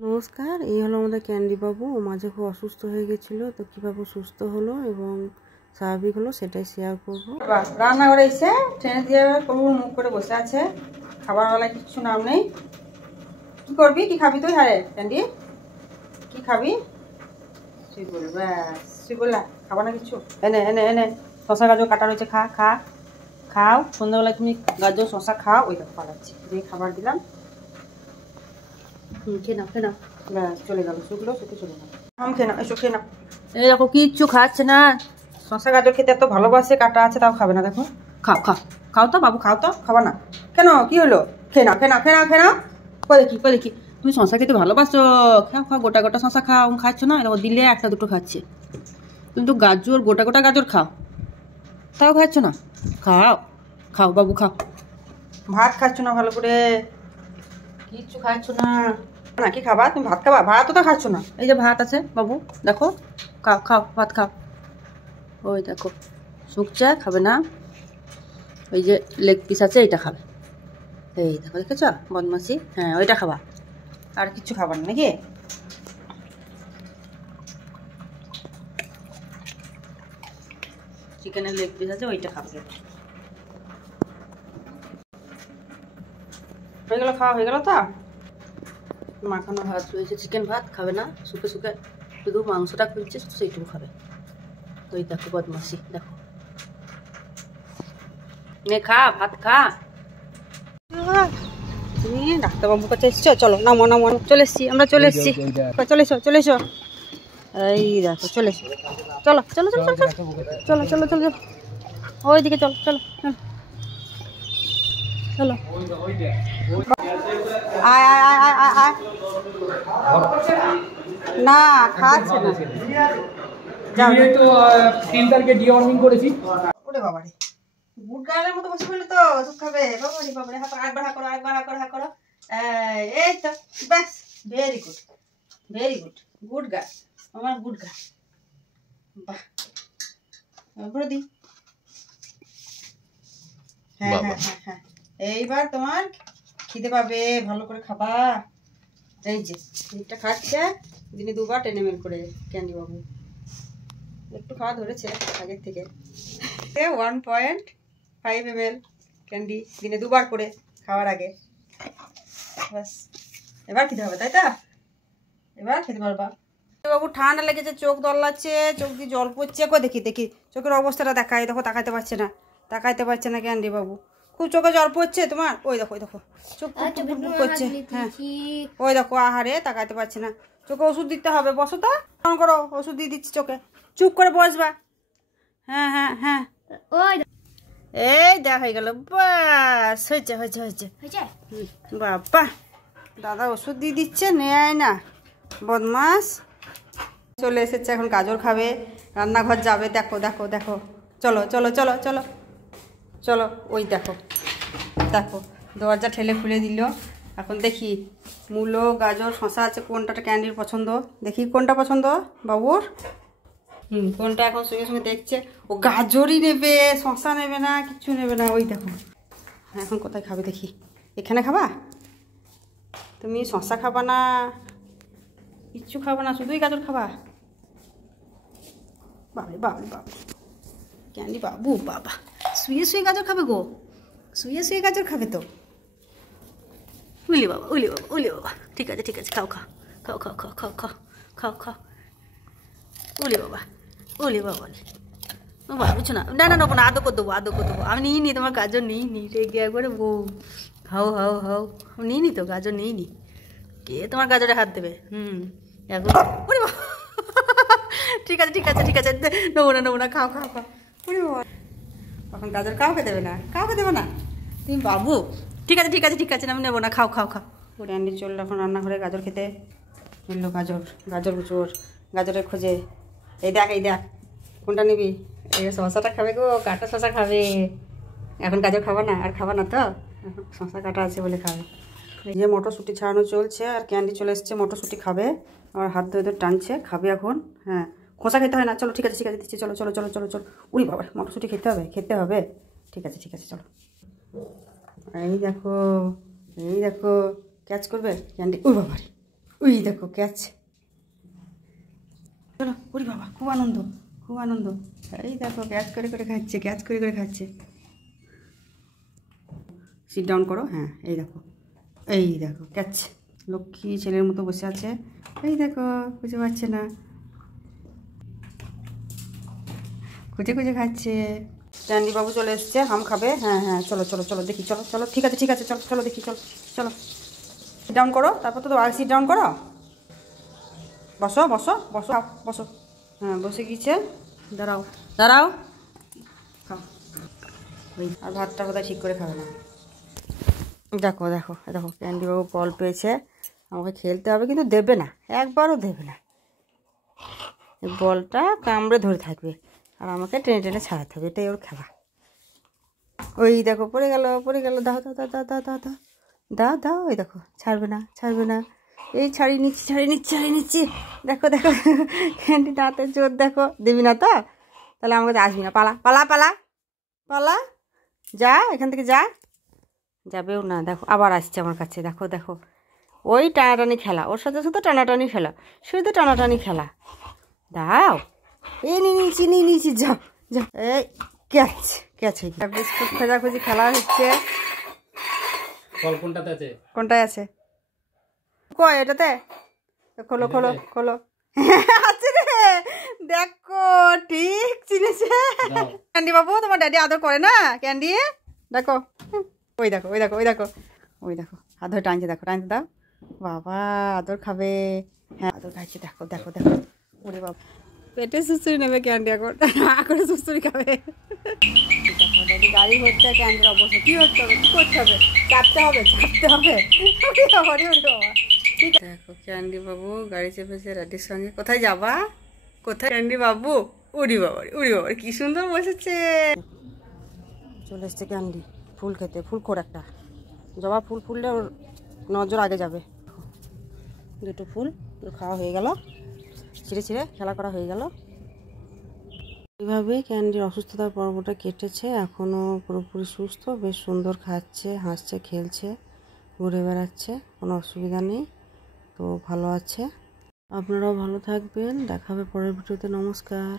নমস্কার, এই হলো আমাদের ক্যান্ডি বাবু। ও মাঝে খুব অসুস্থ হয়ে গেছিলো, তো কীভাবে সুস্থ হলো এবং স্বাভাবিক হলো সেটাই শেয়ার করবো। রান্নাঘরে এসে ট্রেনে দিয়ে প্রভুর মুখ করে বসে আছে, খাবারবেলায় কিচ্ছু নাম নেই। কি করবি, কি খাবি তুই? হারে ক্যান্ডি, কি খাবি? তুই বল, ব্যাস তুই বললা খাবো না কিছু। এনে এনে এনে শশা গাজর কাটা রয়েছে, খা খা খাও। সন্ধ্যাবেলায় তুমি গাজর শশা খাও। ওই দেখো পালাচ্ছি, দিয়ে খাবার দিলাম। খেয়ে নাও খেয়ে নাও, ব্যাস চলে গেল, শুকলো শুকে চলে গেল। খেয়ে নাও, এসো খেয়ে নাও। এই দেখো কিচ্ছু খাচ্ছে না, শশা গাজর খেতে এত ভালোবাসে, কাটা আছে তাও খাবে না। দেখো, খাও খাও খাও তো বাবু, খাও তো, খাবা না কেন? কি হলো? খেয়ে নাও খেয়ে নাও খেয়ে নাও খেয়ে নাও। কই দেখি কই দেখি, তুমি শশা খেতে ভালোবাসো, খাও খাও, গোটা গোটা শশা খাও। খাচ্ছ না? দেখো দিলে একটা দুটো খাচ্ছে। তুমি তো গাজর গোটা গোটা গাজর খাও, তাও খাচ্ছ না। খাও খাও বাবু খাও। ভাত খাচ্ছ না ভালো করে, কিচ্ছু খাচ্ছ না। না কি খাবা তুমি? ভাত খাবা? ভাতও তো খাচ্ছ না। এই যে ভাত আছে বাবু, দেখো, খাও খাও ভাত খাও। ওই দেখো শুকচা খাবে না, ওই যে লেগ পিস আছে এইটা খাবে। এই দেখো দেখেছ বদমাসি, হ্যাঁ ওইটা খাবা, আর কিচ্ছু খাবার না নাকি? চিকেনের লেগ পিস আছে ওইটা খাবে। হয়ে গেল, খাওয়া হয়ে গেল তো। মাখানো ভাত রয়েছে, চিকেন ভাত খাবে না, শুকে শুকে শুধু মাংসটা খুঁজছে, শুধু সেইটুকু খাবে। তো এই দেখো বদমাসি, দেখো নে খা ভাত খা। তুমি ডাক্তারবাবুর কাছে এসছো, চলো নামো নামো, চলে এসছি আমরা, চলে এসছি, চলে এসো চলে এসো। এই দেখো চলে এসো, চলো চলো চলো চলো চলো চলো চলো চলো, ওইদিকে চলো চলো চলো। আয় আয় আয় আয় আয় আয়, না খাচ্ছে না। তো 3 তারিখে ডিওয়ার্মিং করেছি। ওরে বাবা রে, গুড গার্লের মতো বসে পড়লে তো, ওষুধ খাবে। বাবা রে বাবা রে, একবার হা করো একবার হা করো হা করো। এই তো ব্যাস, very good very good, good girl, আমার গুড গার্ল। বাহ, ঘুরে দিই। হ্যাঁ হ্যাঁ হ্যাঁ হ্যাঁ, এইবার তোমার খিদে পাবে, ভালো করে খাবা। এই যে এটা খাচ্ছে, দিনে দুবার 10 ml করে ক্যান্ডি বাবু। একটু খাওয়া ধরেছে আগের থেকে। 1.5 ml ক্যান্ডি দিনে দুবার করে খাওয়ার আগে, বাস। এবার খেতে হবে, তাই তো? এবার খেতে পারবা। বাবু ঠান্ডা লেগেছে, চোখ দল্লাচ্ছে, চোখ দিয়ে জল পড়ছে। কই দেখি দেখি চোখের অবস্থাটা দেখাই, দেখো তাকাইতে পারছে না, তাকাইতে পারছে না ক্যান্ডি বাবু। খুব চোখে জল পড়ছে তোমার, ওই দেখো ওই দেখো চোখ করছে। হ্যাঁ ওই দেখো, আহারে তাকাইতে পারছে না। চোখে ওষুধ দিতে হবে, বসো তো, ফোন করো, ওষুধ দিয়ে দিচ্ছি চোখে, চুপ করে বসবা। হ্যাঁ হ্যাঁ হ্যাঁ, এই দেখা হয়ে গেল, বাস হয়েছে হয়েছে হয়েছে। বাবা, দাদা ওষুধ দিয়ে দিচ্ছে, নেয় না, বদমাস। চলে এসেছে, এখন গাজর খাবে, রান্নাঘর যাবে। দেখো দেখো দেখো, চলো চলো চলো চলো চলো। ওই দেখো দেখো, দরজা ঠেলে খুলে দিল। এখন দেখি মূলো গাজর শশা আছে, কোনটা ক্যান্ডির পছন্দ, দেখি কোনটা পছন্দ বাবুর। কোনটা এখন সঙ্গে সঙ্গে দেখছে। ও গাজরই নেবে, শশা নেবে না, কিচ্ছু নেবে না। ওই দেখো, এখন কোথায় খাবে দেখি, এখানে খাবা তুমি? শশা খাবা না, কিচ্ছু খাবা না, শুধুই গাজর খাবা? বাবা বাবা বাবা, ক্যান্ডি বাবু বাবা, শুয়ে শুয়ে গাজর খাবে গো, শুয়ে শুয়ে গাজর খাবে তো। উলি বাবা উলি বাবা উলি বাবা, ঠিক আছে ঠিক আছে, খাও খাও খাও খাও খাও খাও খাও খাও খাও। উলি বাবা উলি বাবা, ও বাবা বুঝছো না, না না নেবো না, আদৌ করে দেবো আদৌ করে দেবো। আমি নিই নি তোমার গাজর, নিই নি, রেগে একবারে বউ। হাও হাও হাও, নিই নি তো গাজর, নিই নি। কে তোমার গাজরে হাত দেবে? এখন উলি বাবা, ঠিক আছে ঠিক আছে ঠিক আছে, নেবো না নেবো না, খাও খাও খাও। উলি বাবা, এখন গাজর কাউকে দেবে না, কাউকে দেবে না তুমি বাবু। ঠিক আছে ঠিক আছে ঠিক আছে, আমি নেবো না, খাও খাও খাও। ওরে আন্টি চললো এখন রান্নাঘরে গাজর খেতে। চললো গাজর, গাজর চোর, গাজরের খোঁজে। এই দেখ এই দেখ, কোনটা নিবি? এই শশাটা খাবে গো, কাটা শশা খাবে। এখন গাজর খাবা না? আর খাবা না তো, এখন শশা কাটা আছে বলে খাবে। এই যে মটরশুঁটি ছাড়ানো চলছে, আর ক্যান্ডি চলে এসছে, মটরশুঁটি খাবে। আর হাত ধরে টানছে, খাবে এখন। হ্যাঁ, খোসা খেতে হয় না, চলো ঠিক আছে ঠিক আছে দিচ্ছি, চলো চলো চলো চলো চলো। উড়ি বাবা, মটরশুঁটি খেতে হবে, খেতে হবে, ঠিক আছে চলো। এই দেখো এই দেখো, ক্যাচ করবে ক্যান্ডি। উড়ি বাবা, ওই দেখো ক্যাচ। চলো ওরে বাবা, খুব আনন্দ, খুব আনন্দ। এই দেখো ক্যাচ করে করে খাচ্ছে, ক্যাচ করে করে খাচ্ছে। সিট ডাউন করো, হ্যাঁ এই দেখো ক্যাচ। লক্ষ্মী ছেলের মতো বসে আছে। এই দেখো খুঁজে পাচ্ছে না, খুঁজে খুঁজে খাচ্ছে। ক্যান্ডি বাবু চলে এসছে, আম খাবে। হ্যাঁ হ্যাঁ, চলো চলো চলো দেখি, চলো চলো, ঠিক আছে ঠিক আছে, চলো চলো দেখি, চলো চলো। সিট ডাউন করো, তারপর তো আর সিট ডাউন করো। বসো বসো বসো বসো। হ্যাঁ বসে গিয়েছে, দাঁড়াও দাঁড়াও, খাও। ওই আর ভাতটা বোধহয় ঠিক করে খাবে না। দেখো দেখো দেখো, ক্যান্ডি বাবু বল পেয়েছে, আমাকে খেলতে হবে কিন্তু দেবে না, একবারও দেবে না। এই বলটা কামড়ে ধরে থাকবে আর আমাকে টেনে টেনে ছাড়াতে হবে, এটাই ওর খেলা। ওই দেখো পড়ে গেল পড়ে গেল, দাও দাও দাও দাও দাও দাও দাও দাও দাও। ওই দেখো ছাড়বে না ছাড়বে না, এই ছাড়িয়ে নিচ্ছি ছাড়িয়ে নিচ্ছি ছাড়িয়ে নিচ্ছি। দেখো দেখো ক্যান্ডি দাঁতের জোর দেখো, দিবি না তো? তাহলে আমার কাছে আসবি না, পালা পালা পালা পালা, যা এখান থেকে যা। যাবেও না, দেখো আবার আসছে আমার কাছে, দেখো দেখো। ওই টানাটানি খেলা, ওর সাথে শুধু টানাটানি খেলা, শুধু টানাটানি খেলা। দাও, এই নিয়ে নিয়েছি, যাও যাও। এই ক্যাচ ক্যাচ, বিস্কুট খোঁজাখুঁজি খেলা হচ্ছে। কোনটাতে আছে? কোনটায় আছে? কই এটাতে? খোলো খোলো খোলো। আছে রে, দেখো ঠিক চিনেছে। ক্যান্ডি বাবু, তোমার ড্যাডি আদর করে না ক্যান্ডি? দেখো ওই দেখো ওই দেখো ওই দেখো ওই দেখো, হাত ধরে টানছে, দেখো টানতে দাও। বাবা আদর খাবে, হ্যাঁ আদর খাইছে, দেখো দেখো দেখো। ওরে বাবা, পেটে সুস্থরি নেবে ক্যান্ডি, এখন করে সুস্থরি খাবে। গাড়ি হচ্ছে ক্যান্ডির অবস্থা, কি হতে হবে, কি করতে হবে? চাপতে হবে চাপতে হবে। বাবা ঠিক আছে। দেখো ক্যান্ডি বাবু গাড়ি চেপেছে রেডির সঙ্গে। কোথায় যাবা? কোথায় ক্যান্ডি বাবু? উড়ি বাবার কি সুন্দর বসেছে। চলে এসছে ক্যান্ডি ফুল খেতে, ফুল খোর একটা। জবা ফুল ফুললে ওর নজর আগে যাবে। দুটো ফুল খাওয়া হয়ে গেল, ছিঁড়ে ছিঁড়ে খেলা করা হয়ে গেল। এইভাবে ক্যান্ডির অসুস্থতার পর্বটা কেটেছে, এখনও পুরোপুরি সুস্থ, বেশ সুন্দর খাচ্ছে, হাসছে, খেলছে, ঘুরে বেড়াচ্ছে, কোনো অসুবিধা নেই, তো ভালো আছে। আপনারাও ভালো থাকবেন, দেখা হবে পরের ভিডিওতে। নমস্কার।